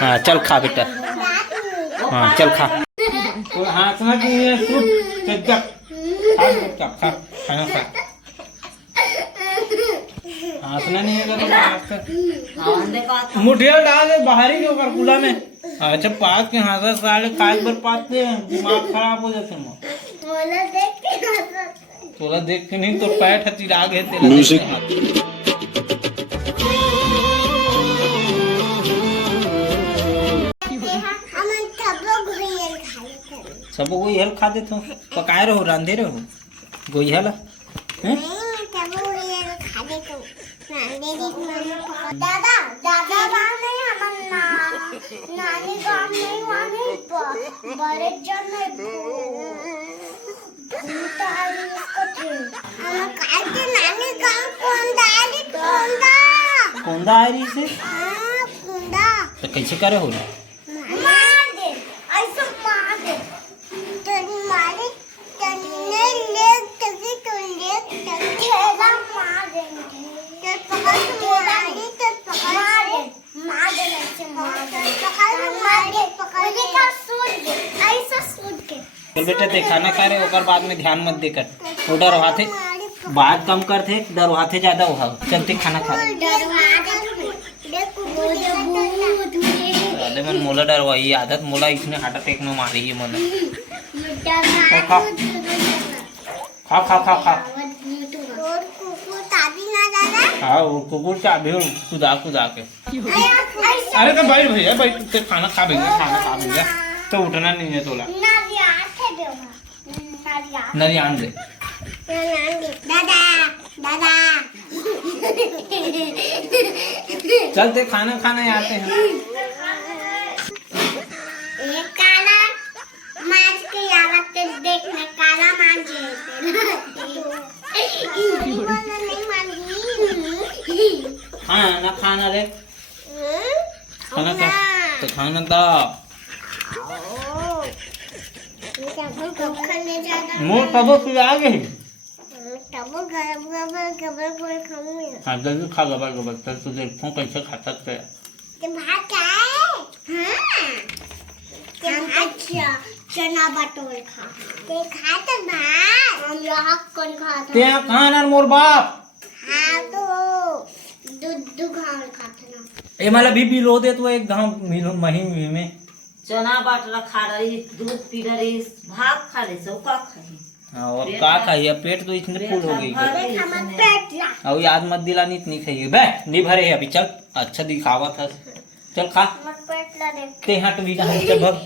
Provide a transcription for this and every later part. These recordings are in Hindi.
हाँ चल खा बेटा, हाँ चल खा। हाथ में हंसना नहीं है मुठिया डाल दे बाहर ही होकर कूड़ा में। अच्छा पास के हाथ साले काज पर पाते हैं, दिमाग खराब हो जाते हैं। तोला देख के नहीं तो पैर हती राग है तेरा। सब कोई हल खा देते हो, पकाए रहो रांधे रहो गोई हल हैं। दादा दादा गाँव नहीं हमन नानी गाँव नहीं वानी बड़े जन में भूत आई इसको थे हम काहे के नानी गाँव कोंदा कोंदा आ रही से। हां कोंदा तो कैसे करे हो मार दे ऐसे मार दे तन मारे तन्ने ले तगी तो ले ठेला मार दे ते पकड़ मारे ते पकड़ मार दे ऐसे मार दे पकड़ मार दे पकड़ के का सूद दे ऐसे सूद के। चल बेटा ते खाना खा रहे ओकर बाद में ध्यान मत देकर वो डरवाते बात कम करते डरवाते ज्यादा हो। चलते खाना खा अरे मन मोला डरवाई आदत मोला इसने हार्ट अटैक में मारी है मन। खा खा खा खा खा हाँ वो कुकुर चाबी कुदा कुदा के। अरे तो भाई भैया भाई ते खाना खा भैया तो उठना नहीं है तोला। नरियान दे दादा दादा चलते खाना खाने आते हैं। ये काला मांझ के आवत देखने काला मांझ हाँ ना खाना रे खाना खा तो खाना था मोर तब पिला गए हाँ जल्दी खा गबर गबर तक तो देखो कैसे खा सकते हैं। अच्छा चना बटोर खा ते खाते भात हम यहाँ कौन खाता ते खाना मोर बाप हाँ तो दूध घाल खाते ना ए मला भी लो दे तो एक गांव महीन में चना बाटला खा रही दूध पी रही भात खा रही सब का खाई। हाँ और का खाई पेट तो इतने फुल हो गई अब याद मत दिलानी इतनी खाइए बे नहीं भरे है अभी। चल अच्छा दिखावा था चल खा ते हट भी ना चल भग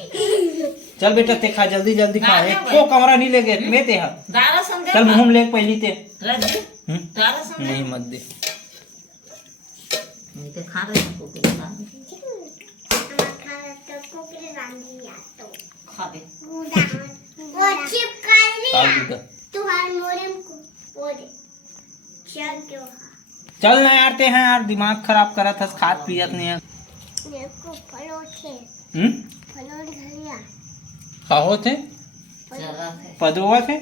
चल बेटा ते खा जल्दी जल्दी खा को कमरा नहीं ले गए मैं ते चल मुंह ले पहली ते नहीं मत दे खा रहे खाबे चल ना यार ते हैं यार दिमाग खराब करा था खाद पियत नहीं है। कहो थे पदवा थे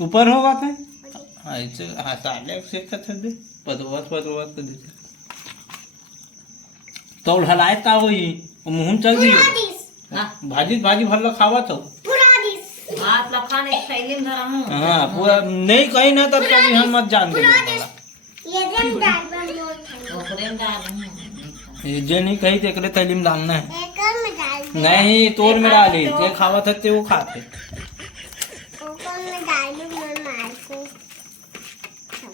ऊपर होगा थे ऐसे साले से थे पदवा तो दे तो हलाए का होई मुंह चल दियो भाजी भल्ला खावा तो भात लखाने थैली में धरा हूं। हां पूरा नहीं कहीं ना तब कभी हम मत जान दे ये जे नहीं कहीं तेरे थैली में डालना है नहीं तोड़ में डाली ते खावा था ते वो खाते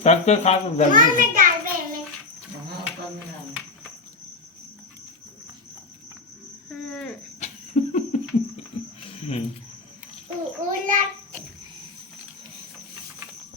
तब के खा के जल्दी